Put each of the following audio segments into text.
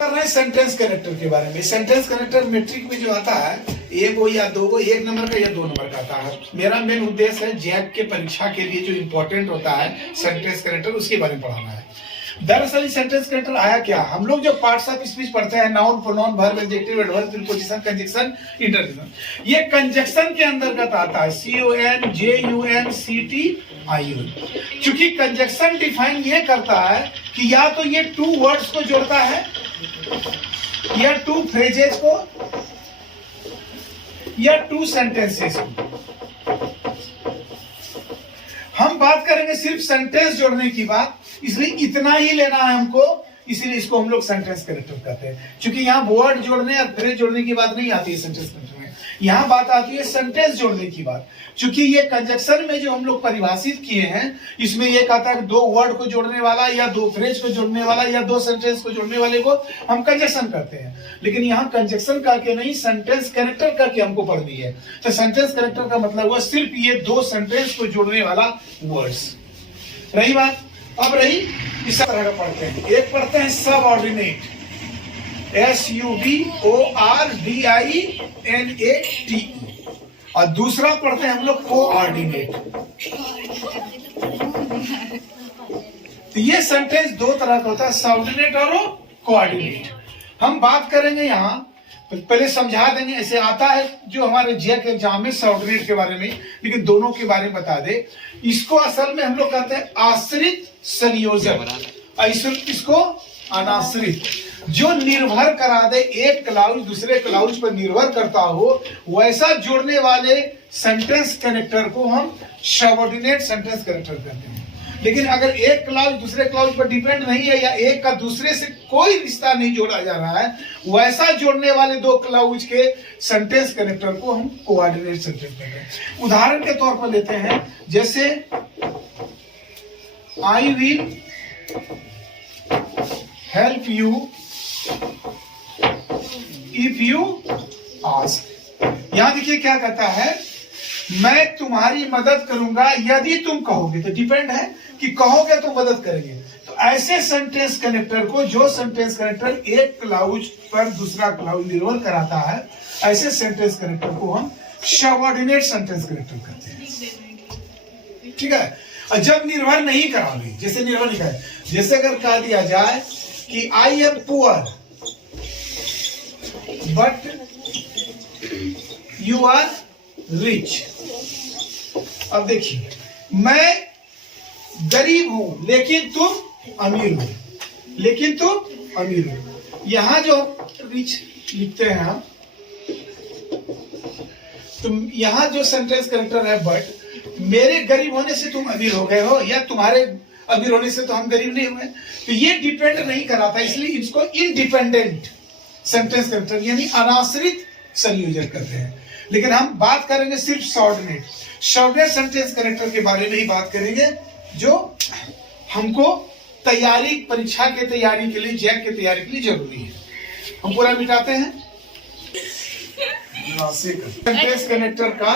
कर रहे हैं सेंटेंस कनेक्टर के बारे में। सेंटेंस कनेक्टर मैट्रिक में जो आता है एक हो या दो हो, एक नंबर का या दो नंबर का आता है। मेरा मेन उद्देश्य है जैक के परीक्षा के लिए जो इम्पोर्टेंट होता है सेंटेंस कनेक्टर, उसके बारे में पढ़ाना है। दरअसल सेंटेंस कनेक्टर आया क्या, हम लोग जो पार्ट्स ऑफ स्पीच पढ़ते हैं, noun, pronoun, verb, adjective, adverb, preposition, conjunction, interjection, ये कंजक्शन के अंतर्गत आता है। CONJUNCTION। क्योंकि कंजक्शन डिफाइन ये करता है कि या तो ये टू वर्ड्स को जोड़ता है या टू फ्रेजेस को या टू सेंटेंसेस को। हम बात करेंगे सिर्फ सेंटेंस जोड़ने की बात, इसलिए इतना ही लेना है हमको, इसीलिए इसको हम लोग सेंटेंस कनेक्टर कहते हैं। क्योंकि यहाँ वर्ड जोड़ने और फ्रेज जोड़ने की बात नहीं आती है सेंटेंस कनेक्टर में, यहाँ बात आती है सेंटेंस जोड़ने की बात। क्योंकि ये कंजक्शन में जो हम लोग परिभाषित किए हैं, इसमें ये कहता है दो वर्ड को जोड़ने वाला या दो फ्रेज को जोड़ने वाला या दो सेंटेंस को जोड़ने वाले को हम कंजक्शन करते हैं। लेकिन यहाँ कंजक्शन करके नहीं, सेंटेंस कनेक्टर करके हमको पढ़नी है। तो सेंटेंस कनेक्टर का मतलब हुआ सिर्फ ये दो सेंटेंस को जोड़ने वाला वर्ड्स। रही बात, अब रही इस तरह का पढ़ते हैं। एक पढ़ते हैं सबऑर्डिनेट, SUBORDINATE, और दूसरा पढ़ते हैं हम लोग कोऑर्डिनेट। तो ये सेंटेंस दो तरह का होता है, सबऑर्डिनेट और कोऑर्डिनेट। हम बात करेंगे यहाँ, पहले समझा देंगे, ऐसे आता है जो हमारे जेक एग्जाम में सबऑर्डिनेट के बारे में, लेकिन दोनों के बारे में बता दे। इसको असल में हम लोग कहते हैं आश्रित संयोजक, इसको अनाश्रित। जो निर्भर करा दे, एक क्लाउज दूसरे क्लाउज पर निर्भर करता हो, वैसा जोड़ने वाले सेंटेंस कनेक्टर को हम सबऑर्डिनेट सेंटेंस कनेक्टर कहते हैं। लेकिन अगर एक क्लाउज दूसरे क्लाउज पर डिपेंड नहीं है या एक का दूसरे से कोई रिश्ता नहीं जोड़ा जा रहा है, वैसा जोड़ने वाले दो क्लाउज के सेंटेंस कनेक्टर को हम कोऑर्डिनेट सेंटेंस कहते हैं। उदाहरण के तौर पर लेते हैं, जैसे I will help you if you ask. यहां देखिए क्या कहता है, मैं तुम्हारी मदद करूंगा यदि तुम कहोगे। तो डिपेंड है कि कहोगे तो मदद करेंगे। तो ऐसे सेंटेंस कनेक्टर को, जो सेंटेंस कनेक्टर एक क्लाउज पर दूसरा क्लाउज निर्भर कराता है, ऐसे सेंटेंस कनेक्टर को हम सबऑर्डिनेट सेंटेंस कनेक्टर कहते हैं। ठीक है। और जब निर्भर नहीं कराओगे, जैसे निर्भर नहीं कराए, जैसे अगर कह दिया जाए कि I am poor but you are rich. अब देखिए, मैं गरीब हूं लेकिन तुम अमीर हो, लेकिन तुम अमीर हो। यहां जो रिच लिखते हैं हम, तुम यहां जो सेंटेंस कनेक्टर है बट, मेरे गरीब होने से तुम अमीर हो गए हो या तुम्हारे अमीर होने से तो हम गरीब नहीं हुए। तो ये डिपेंड नहीं कराता, इसलिए इसको इंडिपेंडेंट सेंटेंस कनेक्टर यानी अनाश्रित संयोजक करते हैं। लेकिन हम बात करेंगे सिर्फ सबऑर्डिनेट सेंटेंस कनेक्टर के बारे में ही बात करेंगे, जो हमको तैयारी, परीक्षा के तैयारी के लिए, जैक के तैयारी के लिए जरूरी है। हम पूरा मिटाते हैं सेंटेंस कनेक्टर का।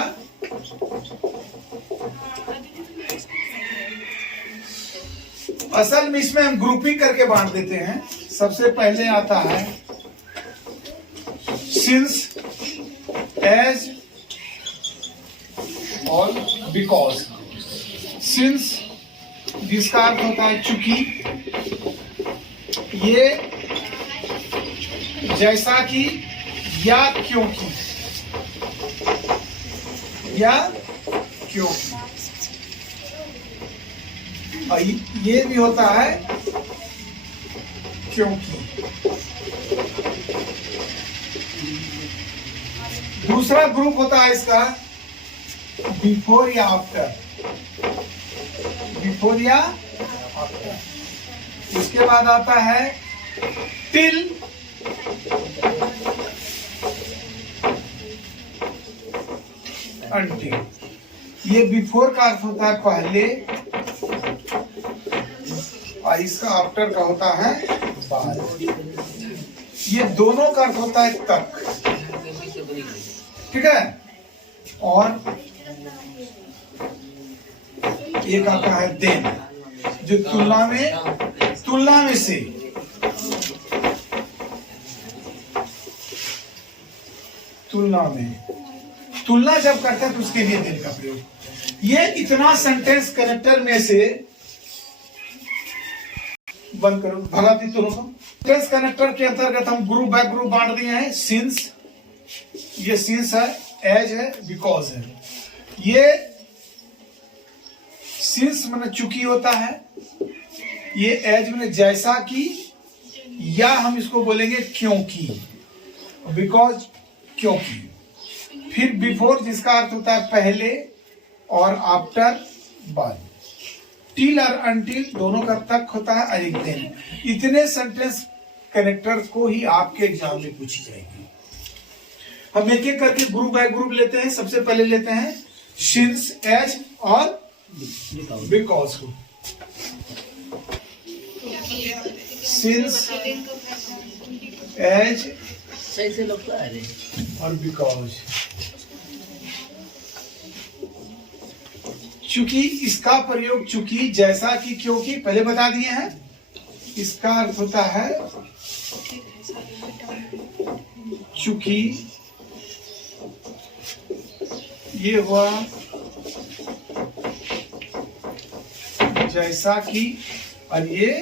असल में इसमें हम ग्रुपिंग करके बांट देते हैं। सबसे पहले आता है सिंस, एज और बिकॉज। सिंस जिसका अर्थ होता है चूंकि, ये जैसा कि या क्योंकि, या क्योंकि। और ये भी होता है क्योंकि। दूसरा ग्रुप होता है इसका बिफोर या आफ्टर, बिफोर या आफ्टर। इसके बाद आता है टिल, अनटिल। ये बिफोर का अर्थ होता है पहले, और इसका आफ्टर का होता है बाद। ये दोनों का अर्थ होता है तक। ठीक है। और एक आता है देन, जो तुलना में से। तुलना में, तुलना जब करता है तो उसके लिए देन का प्रयोग। ये इतना सेंटेंस कनेक्टर में से बंद करो, भगा दी दोनों को। सेंटेंस कनेक्टर के अंतर्गत हम ग्रुप बाय ग्रुप बांट दिए हैं। सिंस, ये सिंस है, एज है, बिकॉज है। ये सिंस माने चूंकि होता है, ये एज माने जैसा कि, या हम इसको बोलेंगे क्योंकि, बिकॉज क्योंकि। फिर बिफोर जिसका अर्थ होता है पहले, और आफ्टर बाद। टिल और अनटिल दोनों का तक होता है अधिक दिन। इतने सेंटेंस कनेक्टर को ही आपके एग्जाम में पूछी जाएगी। हम एक एक करके ग्रुप बाय ग्रुप लेते हैं। सबसे पहले लेते हैं सिंस, एज और बिकॉज को। सिंस, एज और बिकॉज। चूंकि इसका प्रयोग चूंकि, जैसा कि, क्योंकि पहले बता दिए हैं। इसका अर्थ होता है चूंकि, ये हुआ जैसा कि, और ये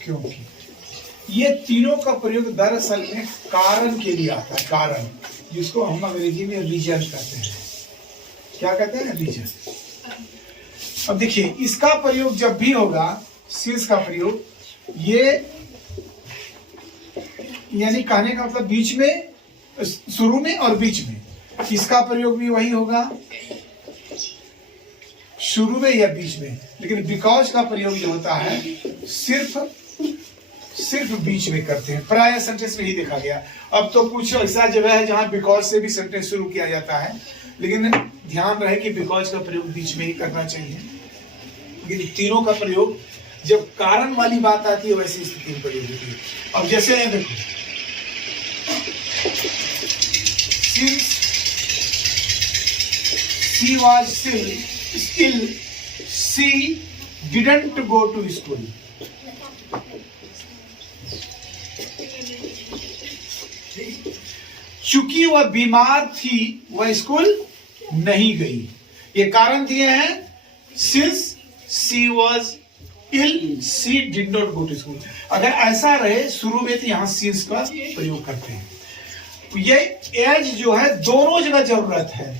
क्योंकि। ये तीनों का प्रयोग दरअसल में कारण के लिए आता है। कारण, जिसको हम अंग्रेजी में रीजन कहते हैं। क्या कहते हैं? रीजन। अब देखिए, इसका प्रयोग जब भी होगा, सिंस का प्रयोग, ये यानी कहने का मतलब बीच में, शुरू में और बीच में। इसका प्रयोग भी वही होगा, शुरू में या बीच में। लेकिन बिकॉज का प्रयोग जो होता है सिर्फ बीच में करते हैं। प्राय सेंटेंस में ही देखा गया। अब तो कुछ ऐसा जगह है जहां बिकॉज से भी सेंटेंस शुरू किया जाता है, लेकिन ध्यान रहे कि बिकॉज का प्रयोग बीच में ही करना चाहिए। लेकिन तीनों का प्रयोग जब कारण वाली बात आती है वैसी स्थिति में प्रयोग होती है। अब जैसे है, देखो, since she was still she didn't go to school. चूंकि वह बीमार थी वह स्कूल नहीं गई। ये कारण दिए हैं। Since she was ill she did not go to school। अगर ऐसा रहे शुरू में तो यहां since का प्रयोग करते हैं। ये एज जो है दोनों जगह जरूरत है,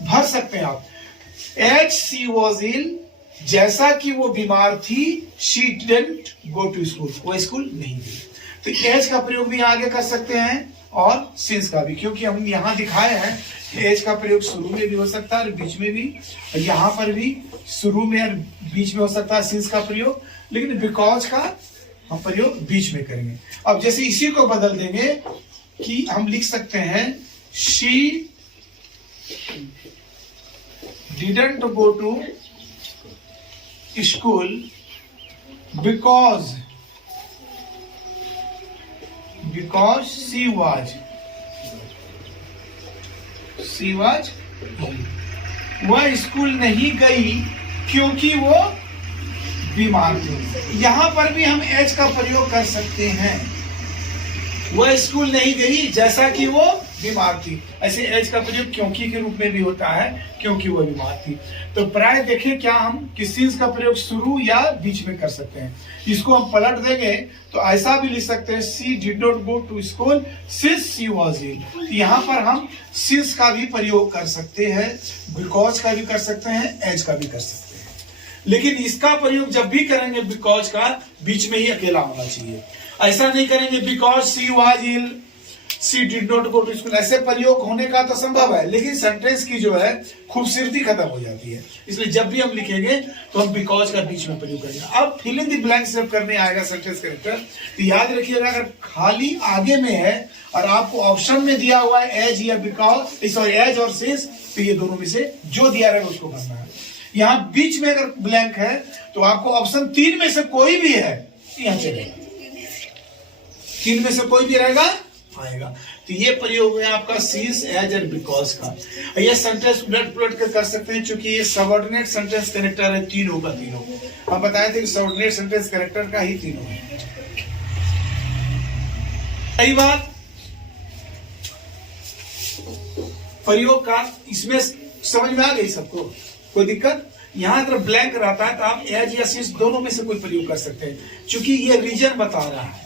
भर सकते हैं आप। एज सी वॉज इल, जैसा कि वो बीमार थी, she didn't go to school, वो स्कूल नहीं गई। तो एज का प्रयोग भी आगे कर सकते हैं और सिंस का भी, क्योंकि हम यहाँ दिखाए हैं एज का प्रयोग शुरू में भी हो सकता है और बीच में भी। यहाँ पर भी शुरू में और बीच में हो सकता है सिंस का प्रयोग, लेकिन बिकॉज का हम प्रयोग बीच में करेंगे। अब जैसे इसी को बदल देंगे कि हम लिख सकते हैं she didn't go to school because she was वह स्कूल नहीं गई क्योंकि वो बीमार थी। यहां पर भी हम एज का प्रयोग कर सकते हैं। वह स्कूल नहीं गई जैसा कि वो बीमार थी। ऐसे एज का प्रयोग क्योंकि के रूप में भी होता है, क्योंकि वो बीमार थी। तो प्राय देखें क्या हम किसी का प्रयोग शुरू या बीच में कर सकते हैं। इसको हम पलट देंगे तो ऐसा भी लिख सकते हैं she did not go to school since she was ill. यहाँ पर हम सिंस का भी प्रयोग कर सकते हैं, बिकॉज का भी कर सकते हैं, एज का भी कर सकते हैं। लेकिन इसका प्रयोग जब भी करेंगे बिकॉज का बीच में ही अकेला होना चाहिए। ऐसा नहीं करेंगे because she was ill she did not go to school. ऐसे प्रयोग होने का तो संभव है, लेकिन सेंटेंस की जो है खूबसूरती खत्म हो जाती है। इसलिए जब भी हम लिखेंगे तो हम बिकॉज का बीच में प्रयोग करेंगे। अब फिल इन द ब्लैंक्स जब करने आएगा सेंटेंस कैरेक्टर, तो याद रखिएगा अगर खाली आगे में है और आपको ऑप्शन में दिया हुआ है एज या बिकॉज, सॉरी एज और सिंस, तो ये दोनों में से जो दिया रहेगा उसको भरना है। यहाँ बीच में अगर ब्लैंक है तो आपको ऑप्शन 3 में से कोई भी है यहाँ चलेगा, 3 में से कोई भी रहेगा आएगा। तो ये प्रयोग है आपका सिंस, एज और बिकॉज का। ये सेंटेंस उलट पुलट कर सकते हैं, क्योंकि ये सबऑर्डिनेट सेंटेंस कनेक्टर है तीनों का तीनों। हम बताए थे कि सबऑर्डिनेट सेंटेंस कनेक्टर का ही तीनों है। सही बात। प्रयोग का इसमें समझ में आ गई सबको? कोई दिक्कत? यहां अगर ब्लैंक रहता है तो आप एज या सिंस दोनों में से कोई प्रयोग कर सकते हैं, क्योंकि ये रीजन बता रहा है,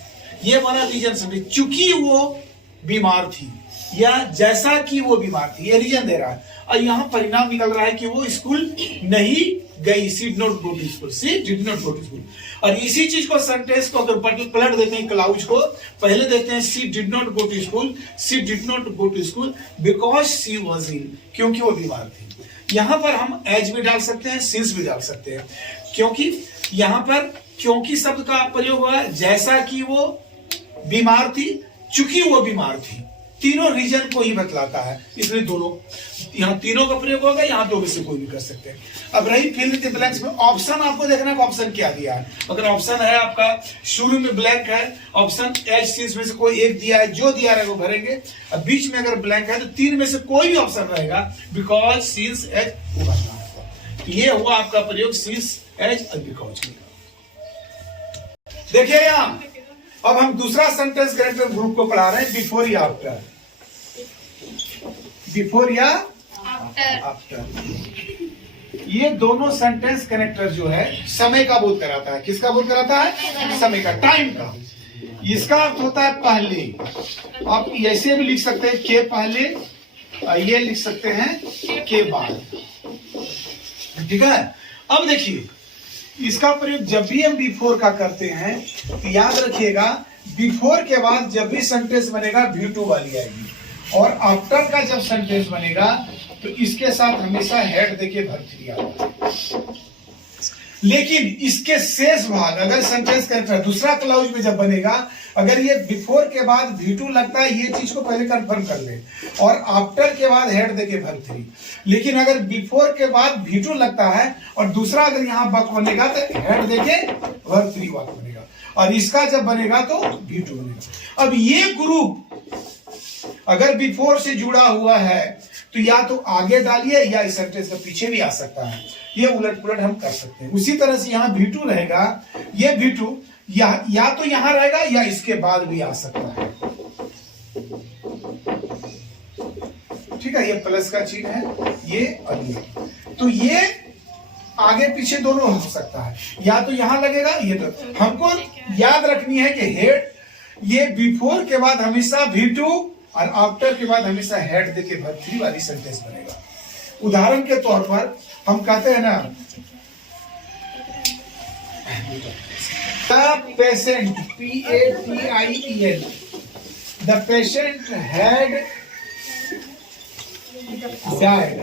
ये वाला रीजन समझे, चूंकि वो बीमार थी या जैसा कि वो बीमार थी, ये रीजन दे रहा है। और यहाँ परिणाम निकल रहा है कि वो स्कूल नहीं गई, she did not go to school, she did not go to school. और इसी चीज को सेंटेंस को अगर पलट देते हैं, क्लाउज को पहले देते हैं she did not go to school, she did not go to school because she was ill, क्योंकि वो बीमार थी। यहां पर हम एज भी डाल सकते हैं, सिंस भी डाल सकते हैं, क्योंकि यहां पर क्योंकि शब्द का प्रयोग हुआ है, जैसा कि वो बीमार थी, चूंकि वो बीमार थी, तीनों रीजन को ही बतलाता है, इसलिए दोनों, यहाँ तीनों का प्रयोग होगा, यहाँ दो में से कोई भी कर सकते हैं। अब रही फिल इन द ब्लैंक्स में, ऑप्शन आपको देखना है ऑप्शन क्या दिया है। अगर ऑप्शन है आपका शुरू में ब्लैंक है, ऑप्शन एज सिंस में से कोई एक दिया है, जो दिया है वो भरेंगे। अब बीच में अगर ब्लैंक है तो तीन में से कोई भी ऑप्शन रहेगा, बिकॉज सिंस एज वो भरना है। तो ये हुआ आपका प्रयोग सिंस एज और बिकॉज। देखिए यहाँ अब हम दूसरा सेंटेंस करेक्टर ग्रुप को पढ़ा रहे हैं, बिफोर या आफ्टर। बिफोर या आफ्टर, ये दोनों सेंटेंस कनेक्टर जो है समय का बोध कराता है। किसका बोध कराता है? समय का, टाइम का। इसका अर्थ होता है पहले, आप ऐसे भी लिख सकते हैं के पहले, ये लिख सकते हैं के बाद, ठीक है। अब देखिए इसका प्रयोग जब भी हम बिफोर का करते हैं तो याद रखिएगा, बिफोर के बाद जब भी सेंटेंस बनेगा V2 वाली आएगी, और आफ्टर का जब सेंटेंस बनेगा तो इसके साथ हमेशा हेड देके भर्ती आता है। लेकिन इसके शेष भाग अगर सेंटेंस का दूसरा क्लाउज में जब बनेगा, अगर ये बिफोर के बाद V2 लगता है, ये चीज को पहले कंफर्म कर ले, और आफ्टर के बाद हेड देके भर्ती। लेकिन अगर बिफोर के बाद V2 लगता है और दूसरा अगर यहाँ वाक्य बनेगा तो हेड देके भर्ती वाक्य बनेगा, और इसका जब बनेगा तो V2 बनेगा। अब ये ग्रुप अगर बिफोर से जुड़ा हुआ है तो या तो आगे डालिए या इस सेंटेंस के पीछे भी आ सकता है, ये उलट पुलट हम कर सकते हैं। उसी तरह से यहाँ V2 रहेगा, ये V2 या तो यहां रहेगा या इसके बाद भी आ सकता है, ठीक है। ये प्लस का चिन्ह है, ये और ये, तो ये आगे पीछे दोनों हो सकता है, या तो यहां लगेगा, ये तो हमको याद रखनी है कि हेड, ये बिफोर के बाद हमेशा V2 और आफ्टर के बाद हमेशा हेड देके भर्ती वाली सेंटेंस बनेगा। उदाहरण के तौर पर हम कहते हैं ना, The patient, P-A-T-I-E-N, the patient had died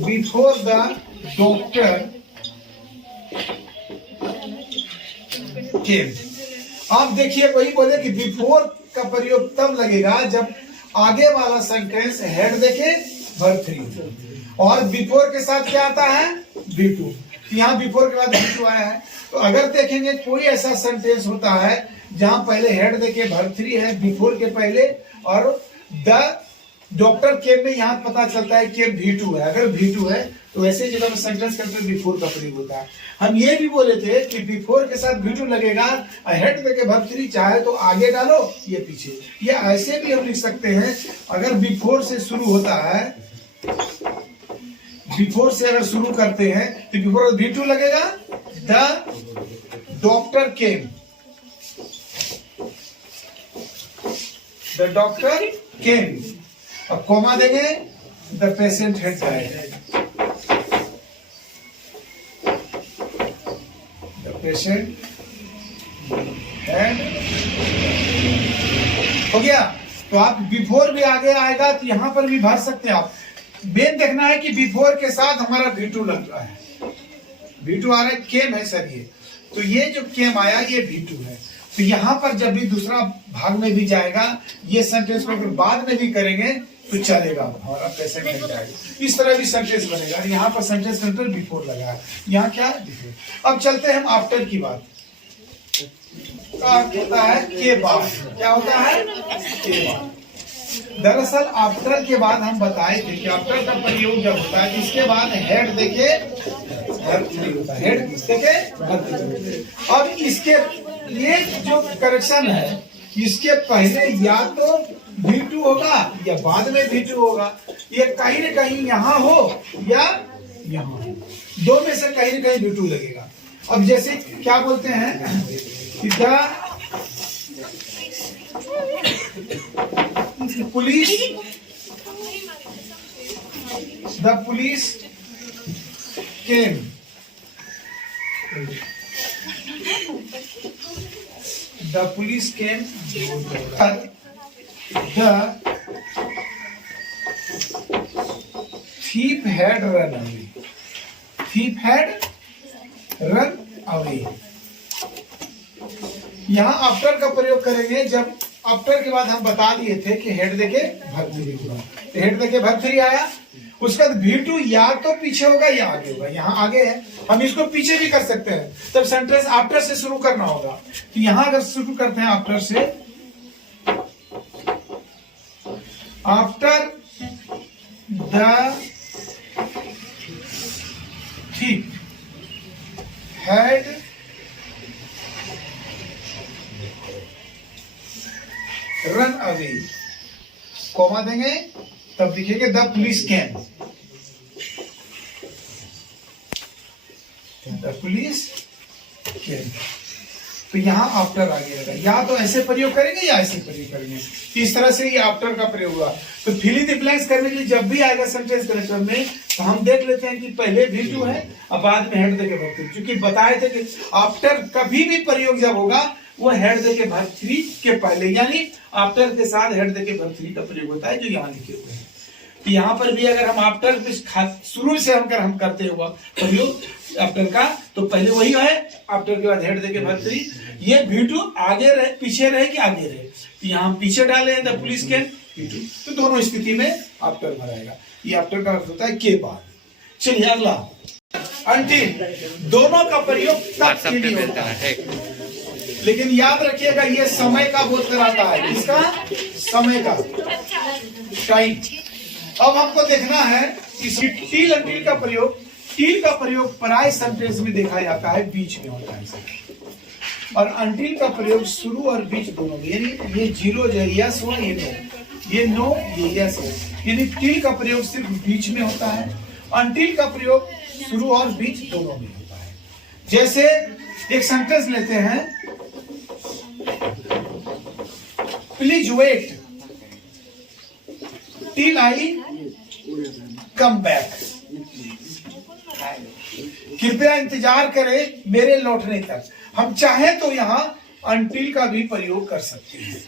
before the doctor came. आप देखिए वही बोले कि बिफोर का प्रयोग तब लगेगा जब आगे वाला सेंटेंस हेड देके वर्ब 3, और बिफोर के साथ क्या आता है? V2। यहाँ बिफोर के बाद V2 आया है, तो अगर देखेंगे कोई ऐसा सेंटेंस होता है जहां पहले हेड देके वर्ब 3 है बिफोर के पहले, और द डॉक्टर केम में यहाँ पता चलता है कि V2 है। अगर V2 है तो ऐसे जगह में सेंटेंस करते बिफोर का प्रयोग होता है। हम ये भी बोले थे कि बिफोर के साथ V2 लगेगा, हेड देके वर्ब 3, चाहे तो आगे डालो ये पीछे, या ऐसे भी हम लिख सकते हैं। अगर बिफोर से शुरू होता है, बिफोर से अगर शुरू करते हैं तो बिफोर V2 लगेगा, the doctor came, the doctor केम, अब कॉमा देंगे, the patient had died, the patient had, हो गया। तो आप बिफोर भी आगे आएगा तो यहां पर भी भर सकते हैं आप। मेन देखना है कि बिफोर के साथ हमारा V2 लग रहा है, V2 आ रहा है, केम है सर ये, तो ये जो केम आया ये V2 है। तो यहां पर जब भी दूसरा भाग में भी जाएगा, ये सेंटेंस को अगर बाद में भी करेंगे तो चलेगा, हमारा पेशेंट मिल जाएगा। इस तरह भी सेंटेंस बनेगा। यहाँ पर सेंटेंस सेंटर बिफोर लगा है, यहाँ क्या है? अब चलते हैं हम आफ्टर की बात। होता है के बाद, क्या होता है? के बाद। दरअसल आफ्टर के बाद हम बताए थे कि आफ्टर का प्रयोग जब होता है इसके बाद हेड देके होता है, हेड देके। अब इसके ये जो करेक्शन है, इसके पहले या तो V2 होगा या बाद में V2 होगा, ये कहीं न कहीं यहाँ हो या यहाँ हो, दो में से कहीं न कहीं V2 लगेगा। अब जैसे क्या बोलते हैं कि क्या police, the police came, the police came, the thief had run away, thief had run away। यहाँ आफ्टर का प्रयोग करेंगे जब आफ्टर के बाद हम बता दिए थे कि हेड देके वर्ब 3 हुआ, हेड देके वर्ब 3 आया, उसका V2 या तो पीछे होगा या आगे होगा। यहाँ आगे है, हम इसको पीछे भी कर सकते हैं, तब सेंटेंस आफ्टर से शुरू करना होगा। तो यहाँ अगर शुरू करते हैं आफ्टर से, after the thief had run away, comma देंगे तब लिखेंगे the police came, the police came. तो यहाँ आफ्टर आगे रहेगा, या तो ऐसे प्रयोग करेंगे या ऐसे प्रयोग करेंगे, इस तरह से ये आफ्टर का प्रयोग हुआ। तो फिल इन द ब्लैंक्स करने के लिए जब भी आएगा सेंटेंस कनेक्टर में, तो हम देख लेते हैं कि पहले V2 है और बाद में हेड देके वर्ब 3, क्योंकि बताए थे कि आफ्टर कभी भी प्रयोग जब होगा वो हेड देके वर्ब 3 के पहले, यानी आफ्टर के साथ हेड देके वर्ब 3 का प्रयोग होता है, जो यहाँ लिखे हुए हैं। तो यहाँ पर भी अगर हम आफ्टर शुरू से हम करते हुआ प्रयोग आफ्टर का, तो पहले वही है, आफ्टर के बाद हेड देके वर्ब 3। ये V2 आगे रहे पीछे रहे कि आगे रहे, तो यहाँ पीछे डाले हैं द पुलिस कैन V2, तो दोनों स्थिति में आफ्टर भराएगा। ये आफ्टर का अर्थ होता है के बाद। चलिए अगला, अनटिल, दोनों का प्रयोग तक के लिए होता है, लेकिन याद रखिएगा ये समय का बोध कराता है, इसका समय का, टाइम। अब हमको देखना है कि टिल अनटिल का प्रयोग, टिल का प्रयोग प्राय सेंटेंस में देखा जाता है बीच में होता है, और अनटिल का प्रयोग शुरू और बीच दोनों में, यानी ये जीरो जो यस हो, ये नो, ये यस हो, यानी टिल का प्रयोग सिर्फ बीच में होता है, अनटिल का प्रयोग शुरू और बीच दोनों में होता है। जैसे एक सेंटेंस लेते हैं, please wait till I come back, कृपया इंतजार करें मेरे लौटने तक। हम चाहें तो यहाँ अनटिल का भी प्रयोग कर सकते हैं,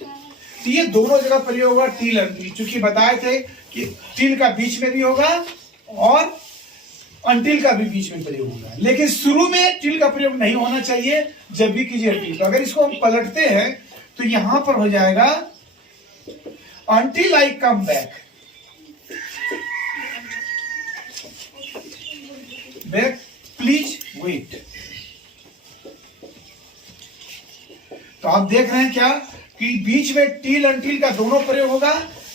तो ये दोनों जगह प्रयोग होगा टिल अनटिल, चूंकि बताए थे कि टिल का बीच में भी होगा और अनटिल का भी बीच में प्रयोग होगा, लेकिन शुरू में टिल का प्रयोग नहीं होना चाहिए जब भी कीजिए अनटिल। तो अगर इसको हम पलटते हैं तो यहां पर हो जाएगा until I come back, back please wait. तो आप देख रहे हैं क्या कि बीच में टिल अनटिल का दोनों प्रयोग होगा,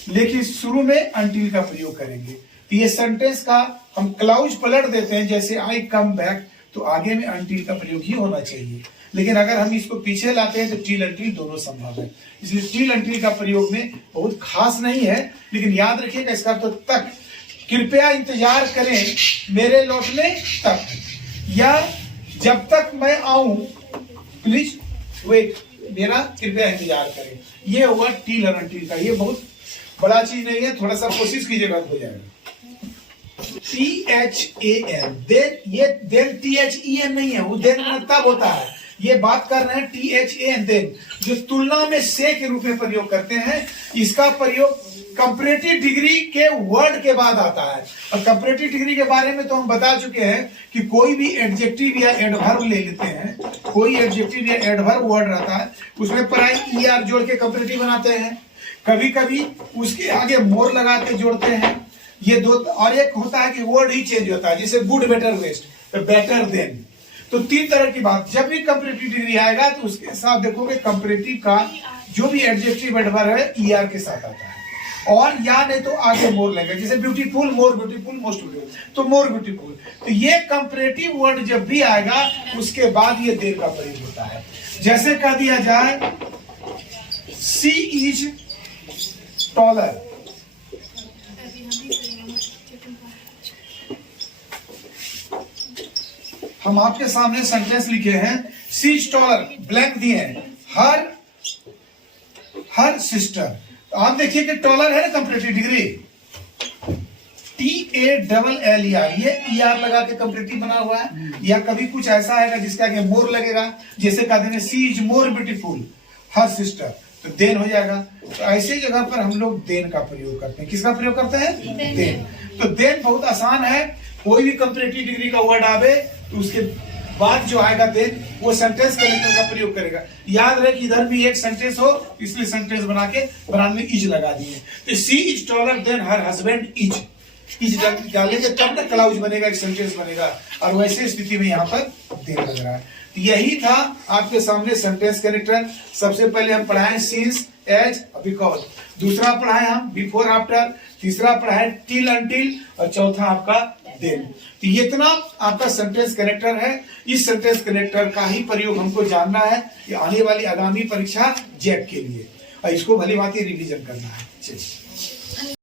लेकिन शुरू में अनटिल का प्रयोग करेंगे। तो ये सेंटेंस का हम क्लाउज पलट देते हैं, जैसे आई कम बैक, तो आगे में अनटिल का प्रयोग ही होना चाहिए, लेकिन अगर हम इसको पीछे लाते हैं तो टिल अनटिल दोनों संभव है, इसलिए टिल अनटिल का प्रयोग में बहुत खास नहीं है। लेकिन याद रखिएगा इसका अर्थ तक, कृपया इंतजार करें मेरे लौटने तक, या जब तक मैं आऊं प्लीज वेट, मेरा कृपया इंतजार करें। ये हुआ टिल और अनटिल का, ये बहुत बड़ा चीज नहीं है, थोड़ा सा कोशिश कीजिएगा हो जाएगा। THAN, देन, ये देन THEN नहीं है, वो देन तब होता है, ये बात कर रहे हैं THAN, देन, जो तुलना में से के रूप में प्रयोग करते हैं। इसका प्रयोग कंपैरेटिव डिग्री के वर्ड के बाद आता है, और कंपैरेटिव डिग्री के बारे में तो हम बता चुके हैं कि कोई भी एडजेक्टिव या एडवर्ब ले लेते हैं, कोई एडजेक्टिव या एडवर्ब वर्ड रहता है, उसमें प्राय ER जोड़ के कंपैरेटिव बनाते हैं, कभी कभी उसके आगे मोर लगा के जोड़ते हैं, ये दो। और एक होता है कि वर्ड ही चेंज होता है, जैसे गुड, बेटर, बेस्ट, तो बेटर देन। तो तीन तरह की बात, जब भी कंपैरेटिव डिग्री आएगा तो उसके साथ देखोगे कंपैरेटिव का जो भी एडजेक्टिव एडवर्ब है ER के साथ आता है, और या नहीं तो आगे मोर लगेगा, जैसे beautiful, more beautiful, most beautiful, तो मोर ब्यूटीफुल। तो ये कंपैरेटिव वर्ड जब भी आएगा उसके बाद ये देर का प्रयोग होता है। जैसे कह दिया जाए शी इज टॉलर। हम आपके सामने सेंटेंस लिखे हैं, शी इज टॉलर, ब्लैंक दिए हैं, हर सिस्टर। तो आप देखिए कि टॉलर है ना कंपैरेटिव डिग्री, TALLER, ये ER लगा के कंपैरेटिव बना हुआ है। या कभी कुछ ऐसा आएगा जिसका आगे मोर लगेगा, जैसे कह देंगे she is more beautiful her sister, तो देन हो जाएगा। तो ऐसी जगह पर हम लोग देन का प्रयोग करते हैं। किसका प्रयोग करते हैं? देन। तो देन बहुत आसान है, कोई भी कंपैरेटिव डिग्री का वर्ड आवे तो उसके बाद जो आएगा देन, वो सेंटेंस कनेक्टर का प्रयोग करेगा। याद रहे कि इधर भी एक सेंटेंस हो, इसलिए सेंटेंस बनाने में इज लगा दिए। तो she is taller than her husband is डालेंगे तब ना क्लाउज बनेगा, एक सेंटेंस बनेगा। और वैसे स्थिति में यहाँ पर देन लग रहा है। तो यही था आपके सामने सेंटेंस कनेक्टर। सबसे पहले हम पढ़ाए सिंस, एज, बिकॉज। दूसरा पढ़ाए हम बिफोर, आफ्टर। तीसरा पढ़ाए टिल, अनटिल। और चौथा आपका देन। तो ये इतना आपका सेंटेंस कनेक्टर है। इस सेंटेंस कनेक्टर का ही प्रयोग हमको जानना है कि आने वाली आगामी परीक्षा जैक के लिए, और इसको भली भांति रिवीजन करना है। चलिए।